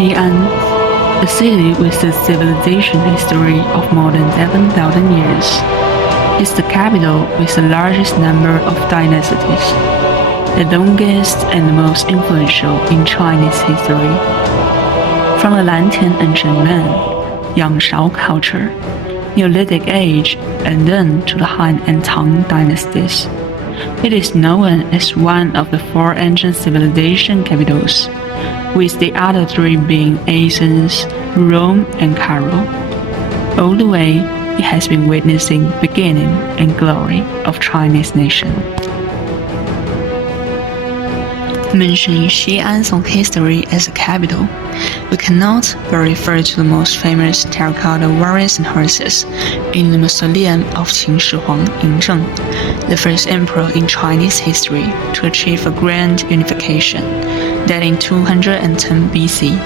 Xi'an, a city with a civilization history of more than 7,000 years, is the capital with the largest number of dynasties, the longest and the most influential in Chinese history. From the Lantian and Zhenmen, Yangshao culture, Neolithic Age, and then to the Han and Tang dynasties, it is known as one of the four ancient civilization capitals, with the other three being Athens, Rome, and Cairo. All the way, it has been witnessing beginning and glory of Chinese nation. Mentioning Xi'an's long history as a capital, we cannot but refer to the most famous terracotta warriors and horses in the mausoleum of Qin Shi Huang Yingzheng, the first emperor in Chinese history to achieve a grand unification, that in 210 BC.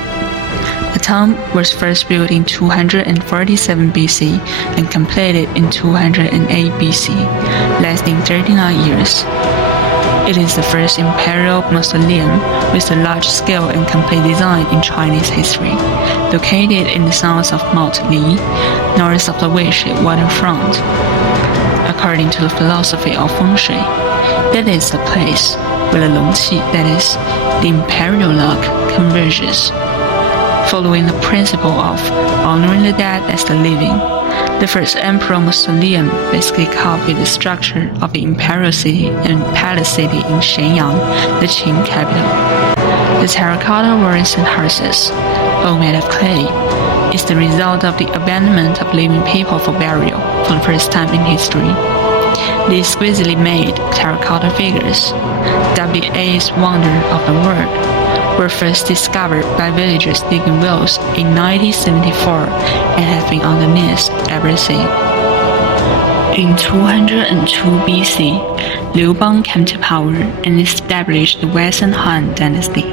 The tomb was first built in 247 BC and completed in 208 BC, lasting 39 years. It is the first imperial mausoleum with a large-scale and complete design in Chinese history, located in the south of Mount Li, north of the Weishi waterfront. According to the philosophy of Feng Shui, it is the place where the Longqi, that is, the imperial luck, converges. Following the principle of honoring the dead as the living, the first emperor mausoleum basically copied the structure of the imperial city and palace city in Shenyang, the Qin capital. The terracotta warriors and horses, all made of clay, is the result of the abandonment of living people for burial for the first time in history. The exquisitely made terracotta figures, dubbed the eighth wonder of the world, were first discovered by villagers digging wells in 1974 and have been on the list ever since. In 202 BC, Liu Bang came to power and established the Western Han dynasty.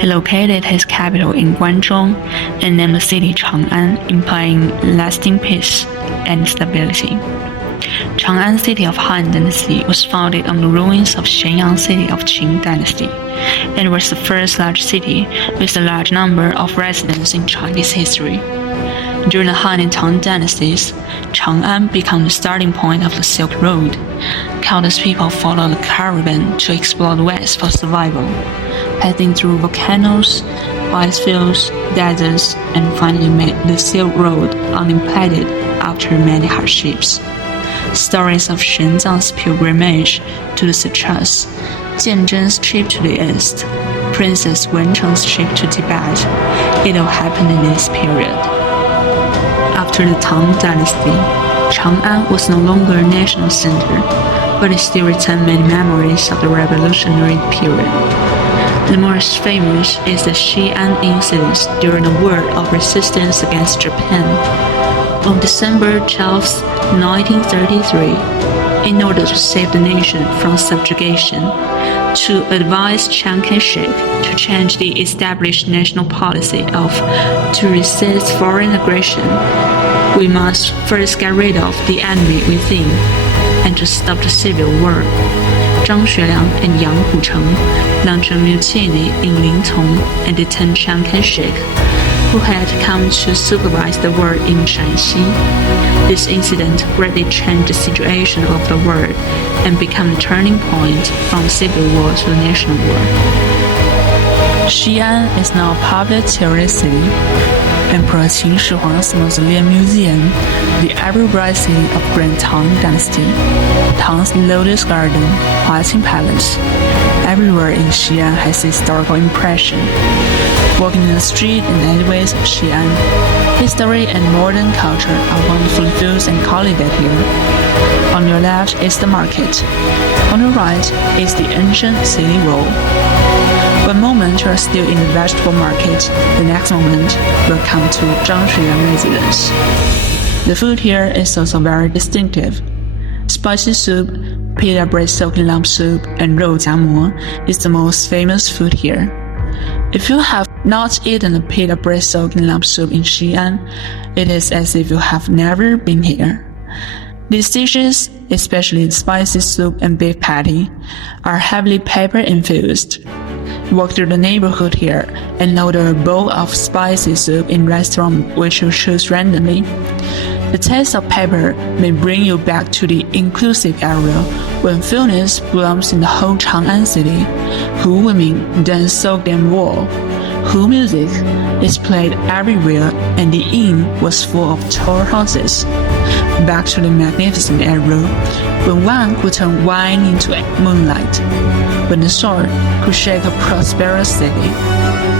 He located his capital in Guangzhou and named the city Chang'an, implying lasting peace and stability. Chang'an city of Han dynasty was founded on the ruins of Shenyang city of Qin dynasty, and was the first large city with a large number of residents in Chinese history. During the Han and Tang dynasties, Chang'an became the starting point of the Silk Road. Countless people followed the caravan to explore the West for survival, passing through volcanoes, ice fields, deserts, and finally made the Silk Road unimpeded after many hardships. Stories of Xuanzang's pilgrimage to the Sichuans, Jianzhen's trip to the east, Princess Wencheng's trip to Tibet, it all happened in this period. After the Tang dynasty, Chang'an was no longer a national center, but it still retained many memories of the revolutionary period. The most famous is the Xi'an incident during the War of Resistance against Japan. On December 12, 1933, in order to save the nation from subjugation, to advise Chiang Kai-shek to change the established national policy of to resist foreign aggression, we must first get rid of the enemy within, and to stop the civil war. Zhang Xueliang and Yang Hucheng launched a mutiny in Lintong and detained Chiang Kai-shek, who had come to supervise the war in Shanxi. This incident greatly changed the situation of the world and became the turning point from civil war to the national war. Xi'an is now a popular tourist city. Emperor Qin Shi Huang's Mausoleum Museum, the ever-bright city of Grand Tang Dynasty, Tang's Lotus Garden, Huaqing Palace. Everywhere in Xi'an has historical impression. Walking in the street and alleyways of Xi'an, history and modern culture are wonderfully fused and collided here. On your left is the market. On your right is the ancient city wall. One moment you are still in the vegetable market, the next moment you will come to Zhang Xueliang residence. The food here is also very distinctive. Spicy soup, pita bread soaked in lump soup, and rou jiamo is the most famous food here. If you have not eaten the pita bread soaked in lump soup in Xi'an, it is as if you have never been here. These dishes, especially the spicy soup and beef patty, are heavily pepper infused. Walk through the neighborhood here and order a bowl of spicy soup in restaurant which you choose randomly. The taste of pepper may bring you back to the inclusive era when fullness blooms in the whole Chang'an city. Hu women dance soaked in wool. Hu music is played everywhere and the inn was full of tall houses. Back to the magnificent era when one could turn wine into moonlight, when the sword could shake a prosperous city.